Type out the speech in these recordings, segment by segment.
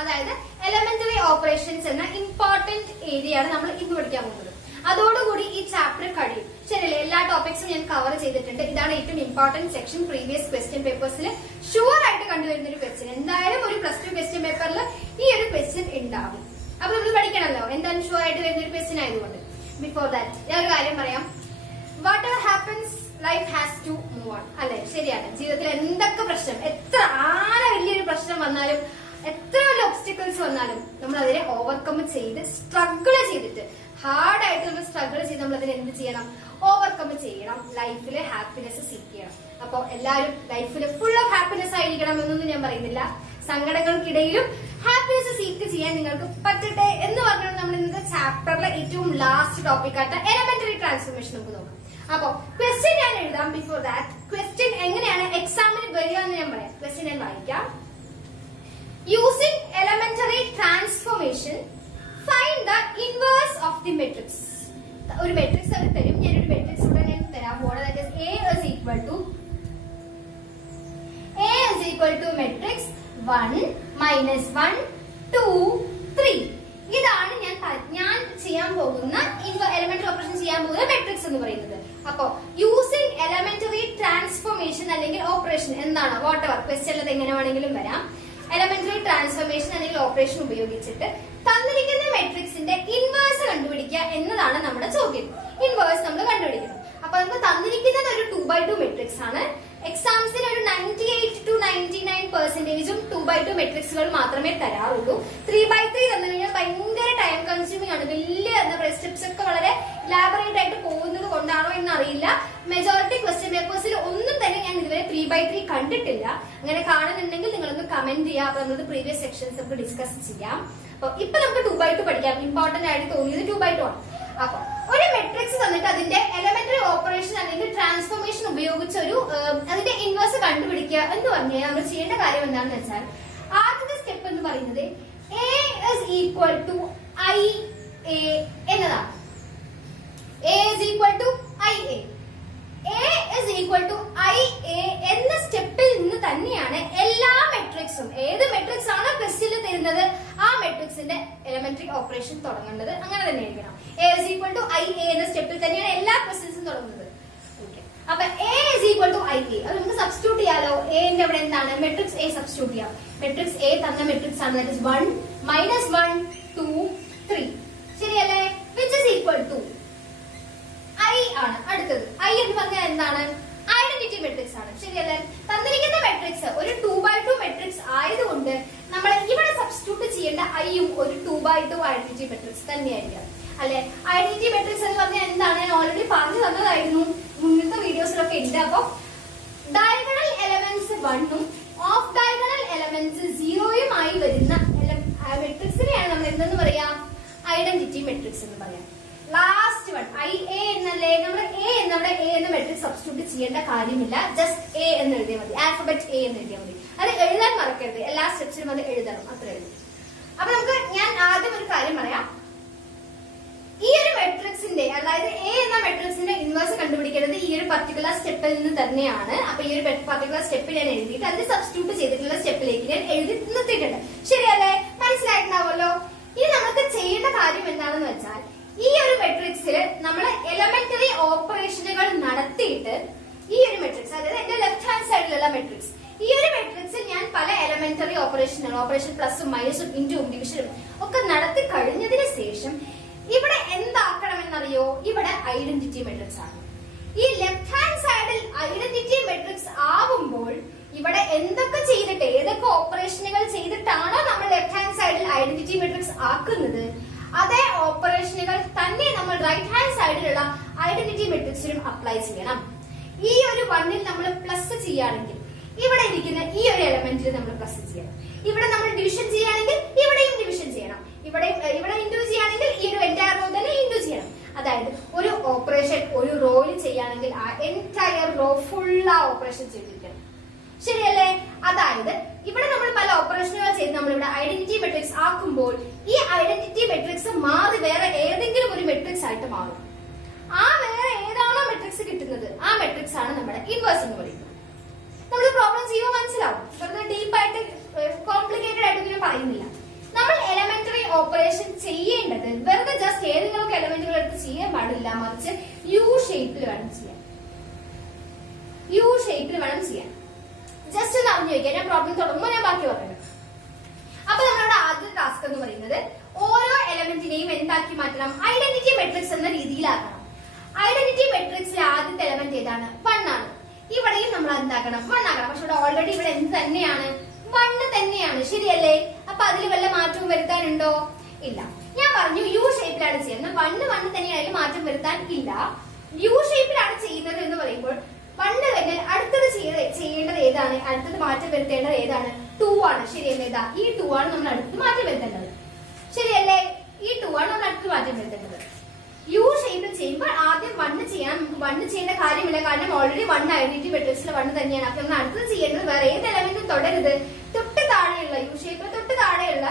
അതായത് elementary operations എന്ന important area ആണ് നമ്മൾ ഇന്ന് പഠിക്കാൻ പോകുന്നത്. അതോടുകൂടി ഈ ചാപ്റ്റർ കഴിയും. ശരിയല്ലേ? എല്ലാ ടോപ്പിക്സും ഞാൻ കവർ ചെയ്തിട്ടുണ്ട്. ഇതാണ് ഏറ്റവും ഇമ്പോർട്ടന്റ് സെക്ഷൻ. പ്രീവിയസ് ക്വസ്റ്റ്യൻ പേപ്പേഴ്സിൽ ഷുവർ ആയിട്ട് കണ്ടുവരുന്ന ഒരു ക്വസ്റ്റ്യൻ. എന്തായാലും ഒരു പ്ലസ് 2 ക്വസ്റ്റ്യൻ പേപ്പറിൽ ഈ ഒരു ക്വസ്റ്റ്യൻ ഉണ്ടാവും. അപ്പൊ നമ്മൾ പഠിക്കണമല്ലോ, എന്തായാലും ഷുവർ ആയിട്ട് വരുന്ന ഒരു ക്വസ്റ്റ്യൻ ആയതുകൊണ്ട്. ബിഫോർ ദാറ്റ് ഞാൻ ഒരു കാര്യം പറയാം. Whatever happens life has to move on. അല്ലെ? ശരിയാണ്. ജീവിതത്തിൽ എന്തൊക്കെ പ്രശ്നം, എത്ര വലിയൊരു പ്രശ്നം വന്നാലും, എത്ര വലിയ ഒബ്സ്റ്റിക്കിൾസ് വന്നാലും നമ്മൾ അതിനെ ഓവർകം ചെയ്ത് സ്ട്രഗിൾ ചെയ്തിട്ട്, ഹാർഡ് ആയിട്ട് നമ്മൾ സ്ട്രഗിൾ ചെയ്ത് നമ്മൾ അതിനെ എന്ത് ചെയ്യണം? ഓവർകം ചെയ്യണം. ലൈഫില് ഹാപ്പിനെസ് സീക്ക് ചെയ്യണം. അപ്പൊ എല്ലാവരും ലൈഫിൽ ഫുൾ ഓഫ് ഹാപ്പിനെസ് ആയിരിക്കണം എന്നൊന്നും ഞാൻ പറയുന്നില്ല. സങ്കടങ്ങൾക്കിടയിലും ഹാപ്പിനെസ് സീക്ക് ചെയ്യാൻ നിങ്ങൾക്ക് പറ്റട്ടെ എന്ന് പറഞ്ഞാൽ നമ്മൾ ഇന്നത്തെ ചാപ്റ്ററിലെ ഏറ്റവും ലാസ്റ്റ് ടോപ്പിക് ആയിട്ട് എലമെന്ററി ട്രാൻസ്ഫോർമേഷൻ നമുക്ക് നോക്കാം. അപ്പൊ ക്വസ്റ്റ്യൻ ഞാൻ എഴുതാം. ബിഫോർ ദാറ്റ് ക്വസ്റ്റ്യൻ എങ്ങനെയാണ് എക്സാമിന് വരിക എന്ന് ഞാൻ പറയാം. ക്വസ്റ്റ്യൻ ഞാൻ വായിക്കാം. Using elementary transformation find the inverse of the matrix. ഒരു മെട്രിക്സ് അവർ തരും. ഞാനൊരു മെട്രിക്സ് ഇവിടെ ഞാൻ തരാൻ പോകണം. That is A is equal to matrix 1 minus 1 2 3. ഇതാണ് ഞാൻ ചെയ്യാൻ പോകുന്ന എലമെന്ററി ഓപ്പറേഷൻ ചെയ്യാൻ പോകുന്ന മെട്രിക്സ് എന്ന് പറയുന്നത്. അപ്പോ യൂസിംഗ് എലമെന്ററി ട്രാൻസ്ഫോർമേഷൻ അല്ലെങ്കിൽ ഓപ്പറേഷൻ എന്താണ്? വാട്ട് എവർ ക്വസ്റ്റ്യൻ അത് എങ്ങനെ വേണമെങ്കിലും വരാം. എലമെന്ററി ട്രാൻസ്ഫോർമേഷൻ അല്ലെങ്കിൽ ഓപ്പറേഷൻ ഉപയോഗിച്ചിട്ട് തന്നിരിക്കുന്ന മെട്രിക്സിന്റെ ഇൻവേഴ്സ് കണ്ടുപിടിക്കുക എന്നതാണ് നമ്മുടെ ചോദ്യം. ഇൻവേഴ്സ് നമ്മൾ കണ്ടുപിടിക്കണം. അപ്പൊ നമുക്ക് തന്നിരിക്കുന്നത് ഒരു 2x2 മെട്രിക്സ് ആണ്. എക്സാംസിന് ഒരു 98 to 99% 2x2 മെട്രിക്സുകൾ മാത്രമേ തരാറുള്ളൂ. 3x3 തന്നു കഴിഞ്ഞാൽ ഭയങ്കര ടൈം കൺസ്യൂമിംഗ് ആണ്. വലിയ സ്റ്റെപ്സ് ഒക്കെ വളരെ ഇലാബറേറ്റ് ആയിട്ട് പോകുന്നത് കൊണ്ടാണോ എന്നറിയില്ല. മെജോറിറ്റി ക്വസ്റ്റ്യൻ പേപ്പേഴ്സിൽ ഒന്നും തന്നെ ഞാൻ ഇതുവരെ 3x3 കണ്ടിട്ടില്ല. അങ്ങനെ കാണുന്നുണ്ടെങ്കിൽ നിങ്ങളൊന്ന് കമന്റ് ചെയ്യാം. അപ്പൊ നമ്മൾ പ്രീവിയസ് സെക്ഷൻസ് നമുക്ക് ഡിസ്കസ് ചെയ്യാം. അപ്പൊ ഇപ്പൊ നമുക്ക് 2x2 പഠിക്കാം. ഇമ്പോർട്ടന്റ് ആയിട്ട് തോന്നിയത് 2x2 ആണ്. അപ്പൊ ഒരു മെട്രിക്സ് തന്നിട്ട് അതിന്റെ എലമെന്ററി ഓപ്പറേഷൻ അല്ലെങ്കിൽ ട്രാൻസ്ഫോർമേഷൻ ഉപയോഗിച്ച് അതിന്റെ ഇൻവേഴ്സ് കണ്ടുപിടിക്കുക എന്ന് പറഞ്ഞാൽ നമ്മൾ ചെയ്യേണ്ട കാര്യം എന്താണെന്ന് വെച്ചാൽ, ആദ്യത്തെ സ്റ്റെപ്പ് എന്ന് പറയുന്നത് A is equal to IA എന്നതാണ്. A is equal to IA. A is equal to IA എന്ന സ്റ്റെപ്പിൽ നിന്ന് തന്നെയാണ് എല്ലാ മെട്രിക്സും, ഏത് മെട്രിക്സ് ആണോ ക്വസ്റ്റ്യനിൽ തരുന്നത് ആ മെട്രിക്സിന്റെ എലമെന്ററി ഓപ്പറേഷൻ തുടങ്ങേണ്ടത്. അങ്ങനെ തന്നെ ആയിരിക്കണം. A is equal to IA എന്ന സ്റ്റെപ്പിൽ തന്നെയാണ് എല്ലാ ക്വസ്റ്റ്യൻസും തുടങ്ങുന്നത്. അപ്പൊ A is equal to IA. അത് നമുക്ക് സബ്സ്റ്റിറ്റ്യൂട്ട് ചെയ്യാലോ. A ന്റെ അവിടെ എന്താണ്? മെട്രിക്സ് A സബ്സ്റ്റിറ്റ്യൂട്ട് ചെയ്യാം. മെട്രിക്സ് A തന്ന മെട്രിക്സ് ആണ്. That is 1 minus 1 2 3. ശരിയല്ലേ? which is equal to I ആണ്. അടുത്തത് I എന്ന് പറഞ്ഞാൽ എന്താണ്? ഐഡന്റിറ്റി മെട്രിക്സ് ആണ്. ശരിയല്ലേ? തന്നിരിക്കുന്ന മെട്രിക്സ് ഒരു 2x2 മെട്രിക്സ് ആയതുകൊണ്ട് നമ്മൾ ഇവിടെ സബ്സ്റ്റിറ്റ്യൂട്ട് ചെയ്യേണ്ട ഐയും ഒരു 2x2 ഐഡന്റിറ്റി മെട്രിക്സ് തന്നെയായിരിക്കും. അല്ലെ? ഐഡന്റിറ്റി മെട്രിക്സ് എന്ന് പറഞ്ഞാൽ എന്താണ്? ഞാൻ ഓൾറെഡി പറഞ്ഞു തന്നതായിരുന്നു മുന്നത്തെ വീഡിയോസിലൊക്കെ ഉണ്ട്. അപ്പൊ ഡയഗണൽ എലമെന്റ്സ് 1ഉം ഓഫ് ഡയഗണൽ എലമെന്റ്സ് 0യും ആയി വരുന്ന മെട്രിക്സിനെയാണ് നമ്മൾ എന്തെന്ന് പറയാ? ഐഡന്റിറ്റി മെട്രിക്സ് എന്ന് പറയാം. ലാസ്റ്റ് വൺ IA എന്നല്ലേ? നമ്മൾ A എന്ന മെട്രിക്സ് സബ്സ്റ്റിറ്റ്യൂട്ട് ചെയ്യേണ്ട കാര്യമില്ല. ജസ്റ്റ് A എന്ന് എഴുതിയാൽ മതി. ആൽഫബറ്റ് A എന്ന് എഴുതിയാൽ മതി. അത് എഴുതാൻ മറക്കരുത്. എല്ലാ സ്റ്റെപ്സിലും അത് എഴുതണം. അത്ര എഴുതി. അപ്പൊ ഞാൻ ആദ്യം ഒരു കാര്യം പറയാം. ഈ ഒരു മെട്രിക്സിന്റെ, അതായത് A എന്ന മെട്രിക്സിന്റെ ഇൻവേഴ്സ് കണ്ടുപിടിക്കുന്നത് ഈ ഒരു പർട്ടിക്കുലർ സ്റ്റെപ്പിൽ നിന്ന് തന്നെയാണ്. അപ്പൊ ഈ ഒരു പർട്ടിക്കുലർ സ്റ്റെപ്പിൽ ഞാൻ എഴുതിയിട്ട് അതിന് സബ്സ്റ്റിറ്റ്യൂട്ട് ചെയ്തിട്ടുള്ള സ്റ്റെപ്പിലേക്ക് ഞാൻ എഴുതി നിർത്തിയിട്ടുണ്ട്. ശരിയല്ലേ? മനസ്സിലായിട്ടുണ്ടാവുമല്ലോ. ഇനി നമുക്ക് ചെയ്യേണ്ട കാര്യം എന്താണെന്ന് വെച്ചാൽ, ഈ ഒരു മെട്രിക്സിൽ നമ്മൾ എലമെന്ററി ഓപ്പറേഷനുകൾ നടത്തിയിട്ട് ഈ ഒരു മെട്രിക്സ്, അതായത് എന്റെ ലെഫ്റ്റ് ഹാൻഡ് സൈഡിലുള്ള മെട്രിക്സ്, ഈ ഒരു മെട്രിക്സിൽ ഞാൻ പല എലമെന്ററി ഓപ്പറേഷൻ പ്ലസും മൈനസും ഇൻറ്റും ഡിവിഷനും ഒക്കെ നടത്തി കഴിഞ്ഞതിന് ശേഷം ഇവിടെ എന്താക്കണമെന്നറിയോ? ഇവിടെ ഐഡന്റിറ്റി മെട്രിക്സ് ആണ്. ഈ ലെഫ്റ്റ് ഹാൻഡ് സൈഡിൽ ഐഡന്റിറ്റി മെട്രിക്സ് ആവുമ്പോൾ ഇവിടെ എന്തൊക്കെ ചെയ്തിട്ട്, ഏതൊക്കെ ഓപ്പറേഷനുകൾ ചെയ്തിട്ടാണോ നമ്മൾ ലെഫ്റ്റ് ഹാൻഡ് സൈഡിൽ ഐഡന്റിറ്റി മെട്രിക്സ് ആക്കുന്നത്, അതേ ഓപ്പറേഷനുകൾ തന്നെ നമ്മൾ റൈറ്റ് ഹാൻഡ് സൈഡിലുള്ള ഐഡന്റിറ്റി മെട്രിക്സിലും അപ്ലൈ ചെയ്യണം. ഈ ഒരു 1ൽ നമ്മൾ പ്ലസ് ചെയ്യുകയാണെങ്കിൽ ഇവിടെ ഇരിക്കുന്ന ഈ ഒരു എലമെന്റിൽ നമ്മൾ പ്ലസ് ചെയ്യണം. ഇവിടെ നമ്മൾ ഡിവിഷൻ ചെയ്യുകയാണെങ്കിൽ ഇവിടെയും ഡിവിഷൻ ചെയ്യണം. ഇവിടെ ഇൻഡു ചെയ്യുകയാണെങ്കിൽ ഈ ഒരു എൻറ്റയർ റോ തന്നെ ഇൻഡു ചെയ്യണം. അതായത് ഒരു ഓപ്പറേഷൻ ഒരു റോയിൽ ചെയ്യുകയാണെങ്കിൽ ആ എൻറ്റയർ റോ ഫുൾ ആ ഓപ്പറേഷൻ ചെയ്തിരിക്കണം. ശരിയല്ലേ? അതായത് ഇവിടെ നമ്മൾ പല ഓപ്പറേഷനുകൾ ചെയ്ത് നമ്മൾ ഇവിടെ ഐഡന്റിറ്റി മെട്രിക്സ് ആക്കുമ്പോൾ ഈ ഐഡന്റിറ്റി മെട്രിക്സ് മാറി വേറെ ഏതെങ്കിലും ഒരു മെട്രിക്സ് ആയിട്ട് മാറും. ആ വേറെ ഏതാണോ മെട്രിക്സ് കിട്ടുന്നത് ആ മെട്രിക്സ് ആണ് നമ്മുടെ ഇൻവേഴ്സ് എന്ന് പറയുന്നത്. നമ്മൾ പ്രോബ്ലം ചെയ്യുമ്പോൾ മനസ്സിലാവും. വെറുതെ ഡീപ്പായിട്ട് കോംപ്ലിക്കേറ്റഡ് ആയിട്ട് ഇങ്ങനെ പറയുന്നില്ല. ഓപ്പറേഷൻ ചെയ്യേണ്ടത് വെറുതെ ജസ്റ്റ് ഏതെങ്കിലും എലമെന്റുകൾ എടുത്ത് ചെയ്യാൻ പാടില്ല, മറിച്ച് യു ഷേപ്പിൽ വേണം ചെയ്യാൻ. യു ഷേപ്പിൽ വേണം ചെയ്യാൻ. ജസ്റ്റ് ഒന്ന് അറിഞ്ഞു വയ്ക്കുക. ഞാൻ പ്രോബ്ലം തുടങ്ങുമ്പോൾ ഞാൻ ബാക്കി പറയുന്നത്. അപ്പൊ നമ്മളുടെ ആദ്യത്തെ ടാസ്ക് എന്ന് പറയുന്നത് ഓരോ എലമെന്റിനെയും എന്താക്കി മാറ്റണം? ഐഡന്റിറ്റി മെട്രിക്സ് എന്ന രീതിയിലാക്കണം. ഐഡന്റിറ്റി മെട്രിക്സിലെ ആദ്യത്തെ എലമെന്റ് ഏതാണ്? 1 ആണ്. ഇവിടെയും നമ്മൾ എന്താക്കണം? 1 ആക്കണം. പക്ഷെ ഇവിടെ ഓൾറെഡി ഇവിടെ എന്ത് തന്നെയാണ്? 1 തന്നെയാണ്. ശരിയല്ലേ? അപ്പൊ അതിൽ വല്ല മാറ്റവും വരുത്താനുണ്ടോ? ഇല്ല. ഞാൻ പറഞ്ഞു യു ഷേപ്പിലാണ് ചെയ്യുന്നത്. 1 തന്നെയായാലും മാറ്റം വരുത്താൻ ഇല്ല. യു ഷേപ്പിലാണ് ചെയ്യുന്നത് എന്ന് പറയുമ്പോൾ 1 തന്നെ അടുത്തത് ചെയ്യേണ്ടത് ഏതാണ്? അടുത്തത് മാറ്റം വരുത്തേണ്ടത് ഏതാണ്? 2 ആണ്. ശരിയല്ലേ? ഇതാ ഈ 2 ആണ് നമ്മൾ അടുത്ത് മാറ്റം വരുത്തേണ്ടത്. ശരിയല്ലേ? ഈ 2 ആണ് നമ്മൾ അടുത്ത് മാറ്റം വരുത്തേണ്ടത്. യു ഷേപ്പിൽ ചെയ്യുമ്പോൾ ആദ്യം 1 ചെയ്യാൻ നമുക്ക് 1 ചെയ്യേണ്ട കാര്യമില്ല, കാരണം ഓൾറെഡി 1 ഐഡന്റിറ്റി മെട്രിക്സിൽ 1 തന്നെയാണ്. അപ്പൊ നമ്മൾ അടുത്തത് ചെയ്യേണ്ടത് വേറെ ഏത് എലമെന്റും തുടരുത്, തൊട്ട് താഴെയുള്ള യു ഷേപ്പിൽ തൊട്ട് താഴെയുള്ള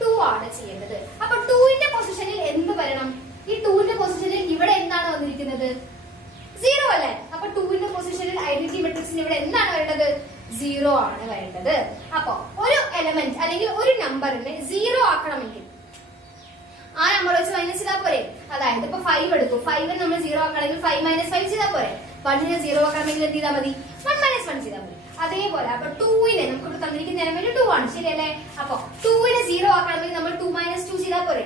2 ആണ് ചെയ്യേണ്ടത്. അപ്പൊ 2ന്റെ പൊസിഷനിൽ എന്ത് വരണം? ഈ 2ന്റെ പൊസിഷനിൽ ഇവിടെ എന്താണ് വന്നിരിക്കുന്നത്? 0 അല്ലേ? അപ്പൊ 2ന്റെ പൊസിഷനിൽ ഐഡന്റിറ്റി മെട്രിക്സിന് ഇവിടെ എന്താണ് വേണ്ടത്? 0 ആണ് വേണ്ടത്. അപ്പൊ ഒരു എലമെന്റ് അല്ലെങ്കിൽ ഒരു നമ്പറിനെ 0 ആക്കണമെങ്കിൽ ആ നമ്പർ വെച്ച് മൈനസ് ചെയ്താൽ പോരെ? അതായത് ഇപ്പൊ 5 എടുക്കും. 5 നമ്മൾ 0 ആക്കണമെങ്കിൽ 5 - 5 ചെയ്താൽ പോരെ? 1നെ 0 ആക്കണമെങ്കിൽ എന്ത് ചെയ്താൽ മതി? 1 - 1 ചെയ്താൽ മതി. അതേപോലെ അപ്പൊ 2നെ നമുക്ക് തന്നിരിക്കുന്ന എലമെന്റ് 2 ആണ്. ശരിയല്ലേ? അപ്പൊ 2നെ 0 ആക്കണമെങ്കിൽ നമ്മൾ 2 - 2 ചെയ്താൽ പോരെ?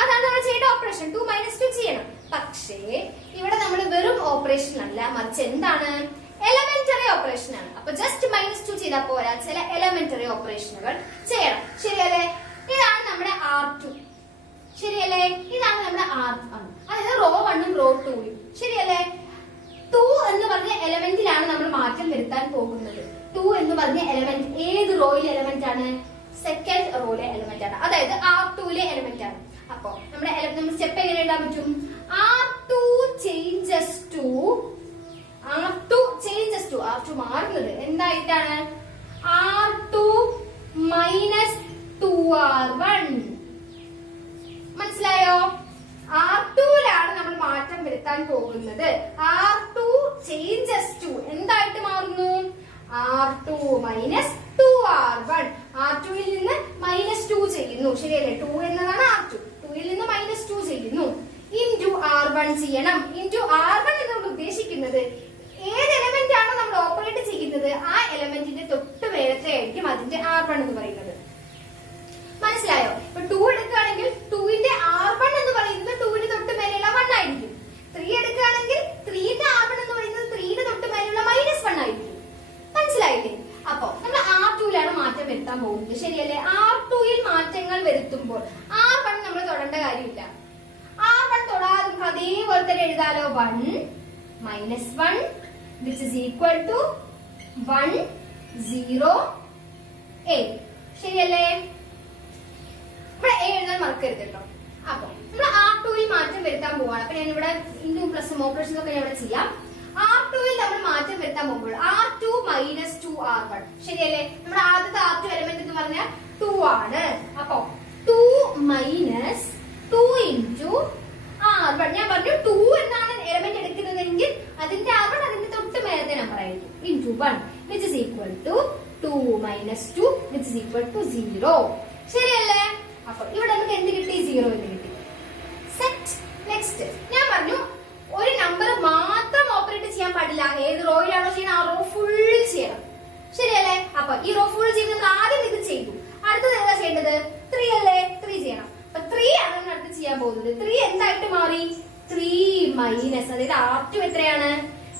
അതാണ് നമ്മൾ ചെയ്യേണ്ട ഓപ്പറേഷൻ. 2 - 2 ചെയ്യണം. പക്ഷേ ഇവിടെ നമ്മൾ വെറും ഓപ്പറേഷൻ അല്ല, മറിച്ച് എന്താണ്? എലമെന്ററി ഓപ്പറേഷൻ ആണ്. അപ്പൊ ജസ്റ്റ് -2 ചെയ്താൽ പോരാ, ചില എലമെന്ററി ഓപ്പറേഷനുകൾ ചെയ്യണം. ശരിയല്ലേ? ഇതാണ് നമ്മുടെ R2. ശരിയല്ലേ? ഇതാണ് നമ്മുടെ R1. അതായത് റോ 1ഉം റോ 2ഉം. ശരിയല്ലേ? 2 എന്ന് പറഞ്ഞ എലമെന്റിലാണ് നമ്മൾ മാറ്റം വരുത്താൻ പോകുന്നത്. 2 എന്ന് പറഞ്ഞ എലമെന്റ് ഏത് റോയിലെ എലമെന്റ് ആണ്? സെക്കൻഡ് റോയിലെ എലമെന്റ് ആണ്. അതായത് R2ലെ എലമെന്റ് ആണ്. അപ്പൊ നമ്മുടെ സ്റ്റെപ്പ് എങ്ങനെ എഴുതാൻ പറ്റും? R2 changes to R2 മാറുന്നത് എന്തായിട്ടാണ്? R2 - 2R1. മനസ്സിലായോ? R2ലാണ് നമ്മൾ മാറ്റം വരുത്താൻ പോകുന്നത്. R2 changes to എന്തായിട്ട് മാറുന്നു? R2 - 2R1. R2ൽ നിന്ന് -2 ചെയ്യുന്നു. ശരിയല്ലേ? 2 എന്നതാണ് R2. 2ൽ നിന്ന് -2 ചെയ്യുന്നു. ഇൻറ്റു R1 ചെയ്യണം. ഇൻറ്റു R1 എന്നുകൊണ്ട് ഉദ്ദേശിക്കുന്നത് ഏത് എലമെന്റ് ആണോ നമ്മൾ ഓപ്പറേറ്റ് ചെയ്യുന്നത് ആ എലമെന്റിന്റെ തൊട്ട് മേലത്തെ ആയിരിക്കും അതിന്റെ R1 എന്ന് പറയുന്നത്. മനസ്സിലായോ? ഇപ്പൊ 2 എടുക്കുകയാണെങ്കിൽ 2ന്റെ R1 എന്ന് പറയുന്നത് 2ന്റെ തൊട്ട് മേലെയുള്ള 1 ആയിരിക്കും. 3 എടുക്കുകയാണെങ്കിൽ 3ന്റെ R1 എന്ന് പറയുന്നത് 3ന്റെ തൊട്ട് മേലെയുള്ള -1 ആയിരിക്കും. മനസ്സിലായില്ലേ? അപ്പൊ നമ്മൾ R2ലാണ് മാറ്റം വരുത്താൻ പോകുന്നത്. ശരിയല്ലേ? R2ൽ മാറ്റങ്ങൾ വരുത്തുമ്പോൾ R1 നമ്മൾ തൊടേണ്ട കാര്യമില്ല. R1 തൊടാതെ നമുക്ക് അതേപോലെ തന്നെ എഴുതാലോ. 1 - 1 which is equal to 1 0 A. ശരിയല്ലേ? ഇവിടെ A എഴുതാൻ മറക്കരുത് കേട്ടോ. അപ്പൊ നമ്മൾ R2ൽ മാറ്റം വരുത്താൻ പോവാണ്. അപ്പൊ ഞാൻ ഇവിടെ ഇൻറ്റു പ്ലസ് ഓപ്പറേഷൻസ് ഒക്കെ ഞാൻ ഇവിടെ ചെയ്യാം. R2ൽ നമ്മൾ മാറ്റം വരുത്താൻ പോകുമ്പോൾ R2 - 2R1. ശരിയല്ലേ? നമ്മുടെ ആദ്യത്തെ R2 എലമെന്റ് എന്ന് പറഞ്ഞാൽ 2 ആണ്. അപ്പൊ 2 - 2 into R1. ഞാൻ പറഞ്ഞു 2 എന്നാണ് എലമെന്റ് എടുക്കുന്നതെങ്കിൽ അതിന്റെ R1 അതിന്റെ തൊട്ട് മേലത്തെ നമ്പർ ആയിരിക്കും. Into 1 which is equal to 2 - 2 which is equal to 0. ശരിയല്ലേ? അപ്പൊ ഇവിടെ നമുക്ക് എന്ത് കിട്ടി? 0 എന്ന് കിട്ടി. സെറ്റ്. നെക്സ്റ്റ് ഞാൻ പറഞ്ഞു ഒരു നമ്പർ മാത്രം ഓപ്പറേറ്റ് ചെയ്യാൻ പാടില്ല. ഏത് റോയിലാണോ ചെയ്യുന്നത് ആ റോ ഫുൾ ചെയ്യണം. ശരിയല്ലേ? അപ്പൊ ഈ റോ ഫുൾ ചെയ്ത് നമ്മൾ ആദ്യം ഇത് ചെയ്തു. അടുത്തത് എന്താ ചെയ്യേണ്ടത്? 3 അല്ലേ? 3 ചെയ്യണം. അപ്പൊ 3 ആണ് നമ്മൾ അടുത്ത് ചെയ്യാൻ പോകുന്നത്. 3 എന്തായിട്ട് മാറി? 3 - അതായത് R2 എത്രയാണ്?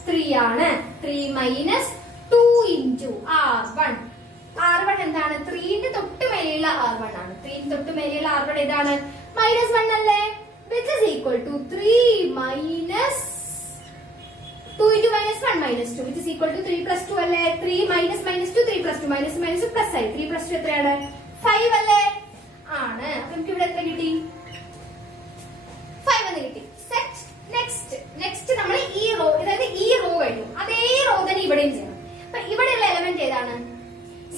3 ആണ്. 3 - 2 into R1. R1 എന്താണ്? 3ന്റെ തൊട്ട് മേലെയുള്ള R1 ആണ്. 3ന്റെ തൊട്ട് മേലെയുള്ള R1 ഏതാണ്? -1 അല്ലേ? which is equal to 3 minus 2 into -1 -2 which is equal to 3 plus 2 അല്ലേ? 3 minus -2 3 plus 2 minus plus ആയി. 3 plus 2 എത്രയാണ്? 5 അല്ലേ? ആണ്. അപ്പൊ നമുക്ക് ഇവിടെ എത്ര കിട്ടി? 5 എന്ന് കിട്ടി. സെറ്റ്. നെക്സ്റ്റ് നമ്മൾ ഈ റോ, അതായത് ഈ റോ കഴിഞ്ഞു. അതേ റോ തന്നെ ഇവിടെയും ചെയ്യണം. അപ്പൊ ഇവിടെയുള്ള എലമെന്റ് ഏതാണ്?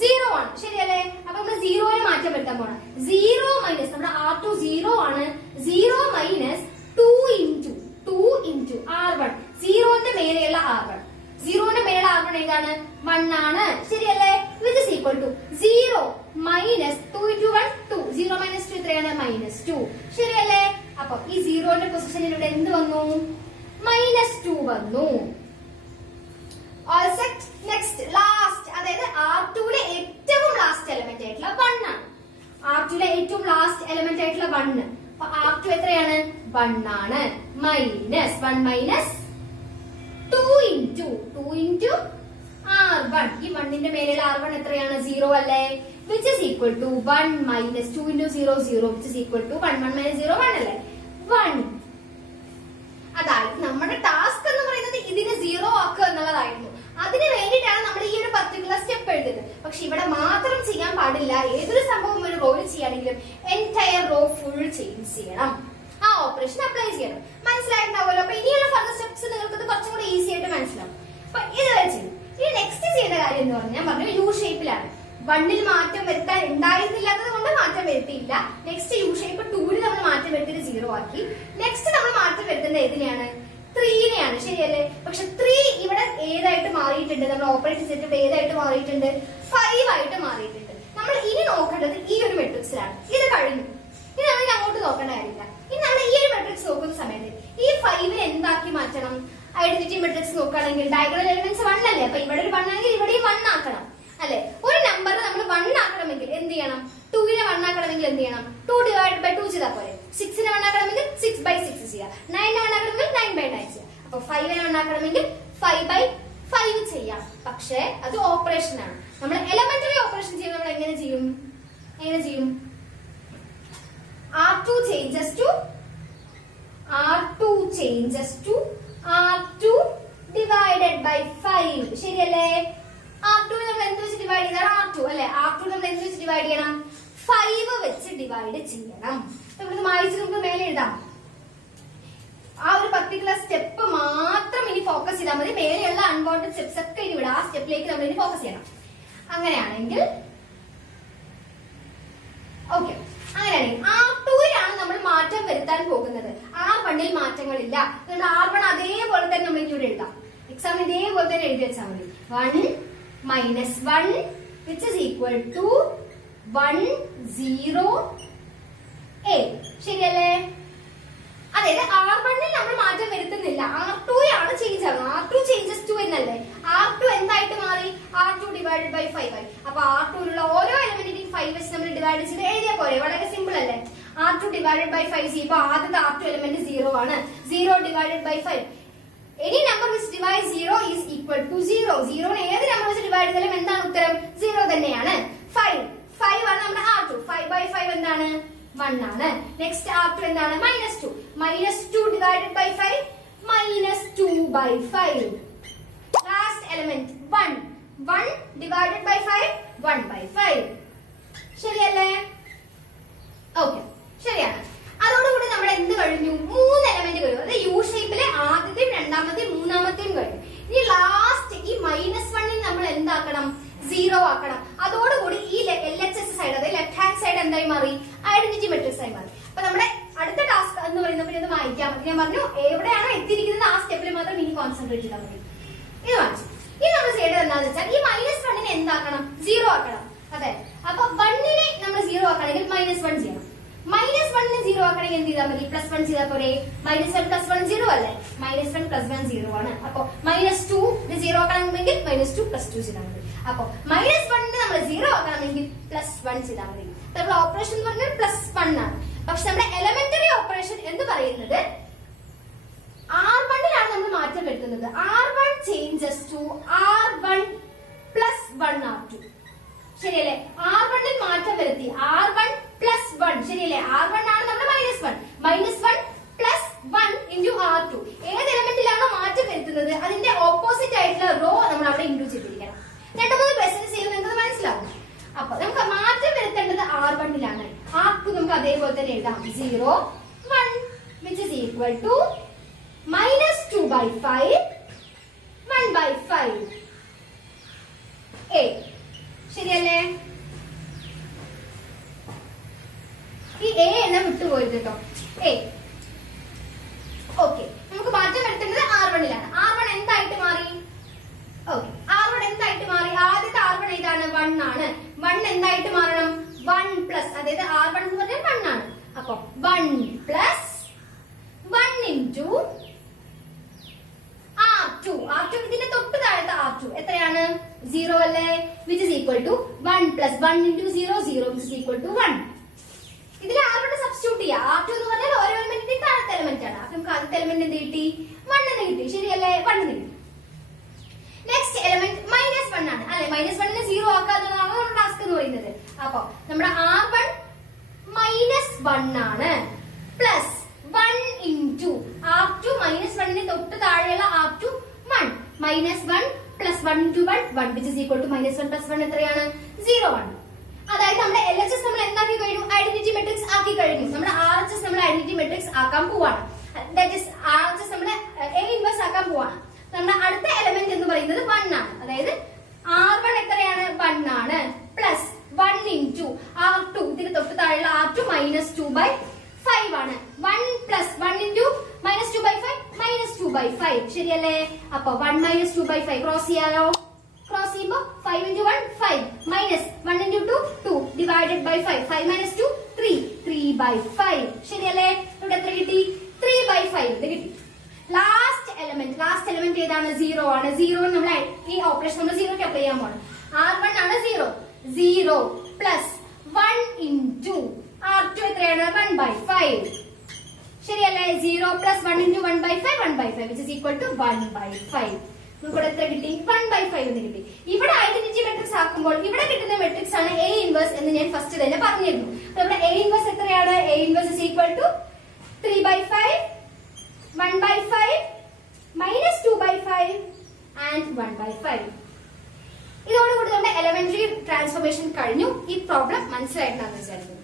0 ആണ്. ശരിയല്ലേ? അപ്പൊ നമ്മൾ 0നെ മാറ്റം വരുത്താൻ പോണം. 0 - നമ്മുടെ R2 0 ആണ്. 0 - 2 into R1. 0ന്റെ മേലെയുള്ള R1. 0ന്റെ മേലെയുള്ള R1 ഏതാണ്? 1 ആണ്. ശരിയല്ലേ? which is equal to 0 - 2 into 1 2. 0 - 2 എത്രയാണ്? -2 ശരിയല്ലേ? അപ്പൊ ഈ സീറോന്റെ പൊസിഷനിൽ ഇവിടെ എന്ത് വന്നു? -2 വന്നു. നെക്സ്റ്റ് ലാസ്റ്റ്, അതായത് R2ലെ ഏറ്റവും ലാസ്റ്റ് എലമെന്റ് ആയിട്ടുള്ള 1 ആണ്. R2ലെ ഏറ്റവും ലാസ്റ്റ് എലമെന്റ് ആയിട്ടുള്ള 1. അപ്പൊ R2 എത്രയാണ്? 1 ആണ്. -1 മൈനസ് 2 into R1. ഈ 1ന്റെ മേലെയുള്ള R1 എത്രയാണ്? 0 അല്ലേ? which is equal to 1 minus 2 into 0 0 which is equal to 1 1 minus 0 1 അല്ലേ? 1. അതായത് നമ്മുടെ ടാസ്ക് എന്ന് പറയുന്നത് ഇതിനെ 0 ആക്കുക എന്നുള്ളതായിരുന്നു. അതിന് വേണ്ടിയിട്ടാണ് നമ്മൾ ഈ ഒരു പർട്ടിക്കുലർ സ്റ്റെപ്പ് എഴുതുന്നത്. പക്ഷെ ഇവിടെ മാത്രം ചെയ്യാൻ പാടില്ല. ഏതൊരു സംഭവം ഒരു റോയിൽ ചെയ്യുകയാണെങ്കിലും എൻറ്റയർ റോ ഫുൾ ചേഞ്ച് ചെയ്യണം. ആ ഓപ്പറേഷൻ അപ്ലൈ ചെയ്യണം. മനസ്സിലായിട്ടുണ്ടാവുമല്ലോ. അപ്പൊ ഇനിയുള്ള ഫർദർ സ്റ്റെപ്സ് നിങ്ങൾക്ക് കുറച്ചും കൂടി ഈസി ആയിട്ട് മനസ്സിലാവും. അപ്പൊ ഇത് വെച്ച് ഇനി നെക്സ്റ്റ് ചെയ്യേണ്ട കാര്യം എന്ന് പറഞ്ഞാൽ പറഞ്ഞു യു ഷേപ്പിലാണ്. 1ൽ മാറ്റം വരുത്താൻ ഉണ്ടായിരുന്നില്ലാത്തത് കൊണ്ട് മാറ്റം വരുത്തിയില്ല. നെക്സ്റ്റ് യു ഷേപ്പ് 2ൽ നമ്മൾ മാറ്റം വരുത്തിയിട്ട് 0 ആക്കി. നെക്സ്റ്റ് നമ്മൾ മാറ്റം വരുത്തേണ്ടത് ഏതിനെയാണ്? 3നെയാണ്. ശരിയല്ലേ? പക്ഷെ 3 ഇവിടെ ഏതായിട്ട് മാറിയിട്ടുണ്ട്? നമ്മൾ ഓപ്പറേഷൻ സെറ്റ് ഏതായിട്ട് മാറിയിട്ടുണ്ട്? 5 ആയിട്ട് മാറിയിട്ടുണ്ട്. നമ്മൾ ഇനി നോക്കേണ്ടത് ഈ ഒരു മെട്രിക്സിലാണ്. ഇത് കഴിഞ്ഞു. ഇനി നമ്മൾ അങ്ങോട്ട് നോക്കേണ്ട കാര്യമില്ല. ഇനി നമ്മൾ ഈ ഒരു മെട്രിക്സ് നോക്കുന്ന സമയത്ത് ഈ 5നെ എന്താക്കി മാറ്റണം? ഐഡന്റിറ്റി മെട്രിക്സ് നോക്കുകയാണെങ്കിൽ ഡയഗണൽ എലിമെന്റ്സ് 1 അല്ലേ? അപ്പൊ ഇവിടെ ഒരു 1 ആണെങ്കിൽ ഇവിടെയും 1 ആക്കണം അല്ലെ? ഒരു നമ്പർ നമ്മൾ 1 ആക്കണമെങ്കിൽ എന്ത് ചെയ്യണം? 2നെ 1 ആക്കണമെങ്കിൽ എന്ത് ചെയ്യണം? 2 divided by 2 ചെയ്താൽ പോരെ. 6നെ 1 ആക്കണമെങ്കിൽ 6 by 6 ചെയ്യാം. 9നെ 1 ആക്കണമെങ്കിൽ 9 by 9 ചെയ്യാം. അപ്പൊ 5നെ 1 ആക്കണമെങ്കിൽ 5 by 5 ചെയ്യാം. പക്ഷേ അത് ഓപ്പറേഷൻ ആണ്. നമ്മൾ എലമെന്ററി ഓപ്പറേഷൻ ചെയ്യുമ്പോൾ നമ്മൾ എങ്ങനെ ചെയ്യും? R2 changes to R2 divided by 5 ശരിയല്ലേ? R2 നമ്മൾ എന്ത് വെച്ച് ഡിവൈഡ് ചെയ്താൽ R2 അല്ലെ? R2 നമ്മൾ എന്ത് വെച്ച് ഡിവൈഡ് ചെയ്യണം? 5 വെച്ച് ഡിവൈഡ് ചെയ്യണം. നമുക്ക് മായ്ച്ച് നമുക്ക് മേലെ എഴുതാം. ആ ഒരു പർട്ടിക്കുലർ സ്റ്റെപ്പ് മാത്രം ഇനി ഫോക്കസ് ചെയ്താൽ മതി. മേലെയുള്ള അൺവാണ്ടഡ് സ്റ്റെപ്സ് ഒക്കെ ഇനി വിടാം. ആ സ്റ്റെപ്പിലേക്ക് നമ്മൾ ഇനി ഫോക്കസ് ചെയ്യണം. അങ്ങനെയാണെങ്കിൽ ഓക്കെ. അങ്ങനെയാണെങ്കിൽ R2ലാണ് നമ്മൾ മാറ്റം വരുത്താൻ പോകുന്നത്. R1ൽ മാറ്റങ്ങളില്ല. നമ്മൾ R1 അതേപോലെ തന്നെ നമ്മൾ ഇവിടെ എഴുതാം. എക്സാമിന് ഇതേപോലെ തന്നെ എഴുതി വെച്ചാൽ മതി. 1 minus 1 which is equal to 1 0 a ശരിയല്ലേ? അതായത് R1ൽ നമ്മൾ മാറ്റം വരുത്തുന്നില്ല. R2 ആണ് ചേഞ്ച് ആകുന്നത്. R2 ചേഞ്ചസ് ടു എന്നല്ലേ? R2 എന്തായിട്ട് മാറി? R2 divided by 5 ആയി. അപ്പൊ R2ലുള്ള ഓരോ എലമെന്റിനെയും 5 വെച്ച് നമ്മൾ ഡിവൈഡ് ചെയ്ത് എഴുതിയാൽ പോരെ? വളരെ സിമ്പിൾ അല്ലേ? R2 divided by 5 ചെയ്യുമ്പോൾ ആദ്യത്തെ R2 എലമെന്റ് 0 ആണ്. 0 divided by 5. Any number which divides 0 is equal to 0. 0 ഏത് നമ്പർ വെച്ച് ഡിവൈഡ് ചെയ്താലും എന്താണ് ഉത്തരം? 0 തന്നെയാണ്. 5 ആണ് നമ്മുടെ R2. 5 by 5 എന്താണ്? 1 ആണ്. നെക്സ്റ്റ് R2 എന്താണ്? -2. -2 divided by 5 -2 by 5. Last element 1 divided by 5 1 by 5 ശരിയല്ലേ? ഓക്കെ, ശരിയാണ്. അതോടുകൂടി നമ്മൾ എന്ത് കഴിഞ്ഞു? 3 എലമെന്റ് കഴിഞ്ഞു. അതായത് യു ഷേപ്പിലെ ആദ്യത്തെയും രണ്ടാമത്തെയും മൂന്നാമത്തെയും കഴിഞ്ഞു. ഇനി ലാസ്റ്റ് ഈ -1ൽ നമ്മൾ എന്താക്കണം? 0 ആക്കണം. അതോടുകൂടി ഈ LHS സൈഡ്, അതായത് ലെഫ്റ്റ് ഹാൻഡ് സൈഡ് എന്തായി മാറി? ഐഡന്റിറ്റി മെട്രിക്സ് ആയി മാറി. അപ്പൊ നമ്മുടെ അടുത്ത ടാസ്ക് എന്ന് പറയുന്നത് ഇത് വായിക്കാൻ മതി. ഞാൻ പറഞ്ഞു എവിടെയാണോ എത്തിയിരിക്കുന്നത് ആ സ്റ്റെപ്പിൽ മാത്രം ഇനി കോൺസെൻട്രേറ്റ് ചെയ്താൽ മതി. ഇത് വായിച്ചു. ഇനി നമ്മൾ ചെയ്യേണ്ടത് എന്താണെന്ന് വെച്ചാൽ ഈ -1നെ എന്താക്കണം? 0 ആക്കണം. അതെ, അപ്പൊ 1നെ നമ്മൾ 0 ആക്കണമെങ്കിൽ -1 ചെയ്യണം. -1നെ 0 ആക്കണമെങ്കിൽ എന്ത് ചെയ്താൽ മതി? +1 ചെയ്താൽ പോരെ? -1 + 1 0 അല്ലേ? -1 + 1 0 ആണ്. അപ്പൊ -2 0 ആക്കണമെങ്കിൽ -2 + 2 ചെയ്താൽ മതി. അപ്പൊ -1നെ നമ്മൾ 0 ആക്കണമെങ്കിൽ +1 ചെയ്താൽ മതി. നമ്മൾ ഓപ്പറേഷൻ എന്ന് പറഞ്ഞാൽ +1 ആണ്. പക്ഷെ നമ്മുടെ എലമെന്ററി ഓപ്പറേഷൻ എന്ന് പറയുന്നത് R1ലാണ് നമ്മൾ മാറ്റം വരുത്തുന്നത്. R1 changes to R1 + 1 R2 ശരിയല്ലേ? R1ൽ മാറ്റം വരുത്തി. R1 + 1 ശരിയല്ലേ? R1 ആണ് നമ്മുടെ -1 -1 + 1 into R2. ഏത് എലമെന്റിലാണോ മാറ്റം വരുത്തുന്നത് അതിന്റെ ഓപ്പോസിറ്റ് ആയിട്ടുള്ള റോ നമ്മൾ അവിടെ ഇൻക്ലൂഡ് ചെയ്തിരിക്കണം. 2-3 ക്വസ്റ്റ്യൻസ് ചെയ്യുമ്പോൾ നിങ്ങൾക്ക് മനസ്സിലാവും. അപ്പൊ നമുക്ക് മാറ്റം വരുത്തേണ്ടത് R1ലാണ്. R2 നമുക്ക് അതേപോലെ തന്നെ എഴുതാം. 0 1 which is equal to -2 by 5 1 by 5 a ശരിയല്ലേ? ഈ a എന്നെ വിട്ടുപോയത് കേട്ടോ. a okay. നമുക്ക് മാറ്റം വരുത്തേണ്ടത് R1ലാണ്. R1 എന്തായിട്ട് മാറി? ഓക്കെ, R1 എന്തായിട്ട് മാറി? ആദ്യത്തെ R1 ഏതാണ്? 1 ആണ്. 1 എന്തായിട്ട് മാറണം? 1 + അതായത് R1 എന്ന് പറഞ്ഞാൽ 1 ആണ്. Equal to 1. ഇതിൽ R1 സബ്സ്റ്റിറ്റ്യൂട്ട് ചെയ്യാം. R2 എന്ന് പറഞ്ഞാൽ ഓരോ എലിമെന്റിന്റെ താഴത്തെ എലിമെന്റ് ആണ്. അപ്പൊ നമുക്ക് ആദ്യത്തെ എലിമെന്റ് എന്ത് കിട്ടി? 1 എന്ന് കിട്ടി. ശരിയല്ലേ? 1 എന്ന് കിട്ടി. നെക്സ്റ്റ് എലിമെന്റ് -1 ആണ് അല്ലെ? -1 നെ 0 ആക്കാന്നുള്ളതാണ് നമ്മുടെ ടാസ്ക് എന്ന് പറയുന്നത്. അപ്പൊ നമ്മുടെ R1 -1 ആണ് പ്ലസ് 1 ഇൻറ്റു R2 -1 ന് തൊട്ട് താഴെയുള്ള R2 1 -1 plus 1 into 1 which is equal to -1 plus 1 എത്രയാണ്? 0 ആണ്. അതായത് നമ്മുടെ LHS നമ്മൾ എന്താക്കി കഴിഞ്ഞു? ഐഡന്റിറ്റി മെട്രിക്സ് ആക്കി കഴിഞ്ഞു. നമ്മുടെ RHS നമ്മൾ ഐഡന്റിറ്റി മെട്രിക്സ് ആക്കാൻ പോവാണ്. ദാറ്റ് ഈസ് RHS നമ്മൾ A ഇൻവേഴ്സ് ആക്കാൻ പോവാണ്. നമ്മുടെ അടുത്ത എലിമെന്റ് എന്ന് പറയുന്നത് 1 ആണ്. അതായത് R1 എത്രയാണ്? 1 ആണ് പ്ലസ് 1 ഇൻറ്റു R2 ഇതിന് തൊട്ട് താഴെയുള്ള R2 -2/5 ആണ്. 1 പ്ലസ് 1 ഇൻറ്റു -2/5 -2/5 ശരിയല്ലേ? അപ്പൊ 1 -2/5 ക്രോസ് ചെയ്യാലോ? ക്രോസ് ചെയ്യുമ്പോ 5 into 1 5 minus 1 into 2 2 divided by 5 5 minus 2 3 3/5 ശരിയല്ലേ? ഇവിടെ എത്ര കിട്ടി? 3/5 ഇത് കിട്ടി. ലാസ്റ്റ് എലിമെന്റ് ഏതാണ്? 0 ആണ്. 0 നമ്മൾ ഈ ഓപ്പറേഷൻ നമ്മൾ 0 ക്ക് അപ്ലൈ ചെയ്യാൻ പോകണം. R1 ആണ് 0 പ്ലസ് 1 ഇൻറ്റു R2 എത്രയാണ്? 1/5 ശരിയല്ലേ? 0 plus 1 into 1/5 1/5 which is equal to 1/5. നമുക്ക് എത്ര കിട്ടി? 1/5 എന്ന് കിട്ടി. ഇവിടെ ഐഡന്റിറ്റി മെട്രിക്സ് ആക്കുമ്പോൾ ഇവിടെ കിട്ടുന്ന മെട്രിക്സ് ആണ് A ഇൻവേഴ്സ് എന്ന് ഞാൻ ഫസ്റ്റ് തന്നെ പറഞ്ഞിരുന്നു. അപ്പൊ ഇവിടെ A ഇൻവേഴ്സ് എത്രയാണ്? A inverse is equal to 3/5 1/5 -2/5 and 1/5. ഇതോടുകൂടി നമ്മുടെ എലിമെന്ററി ട്രാൻസ്ഫോർമേഷൻ കഴിഞ്ഞു. ഈ പ്രോബ്ലം മനസ്സിലായിട്ടുണ്ടെന്ന് വിചാരിക്കുന്നു.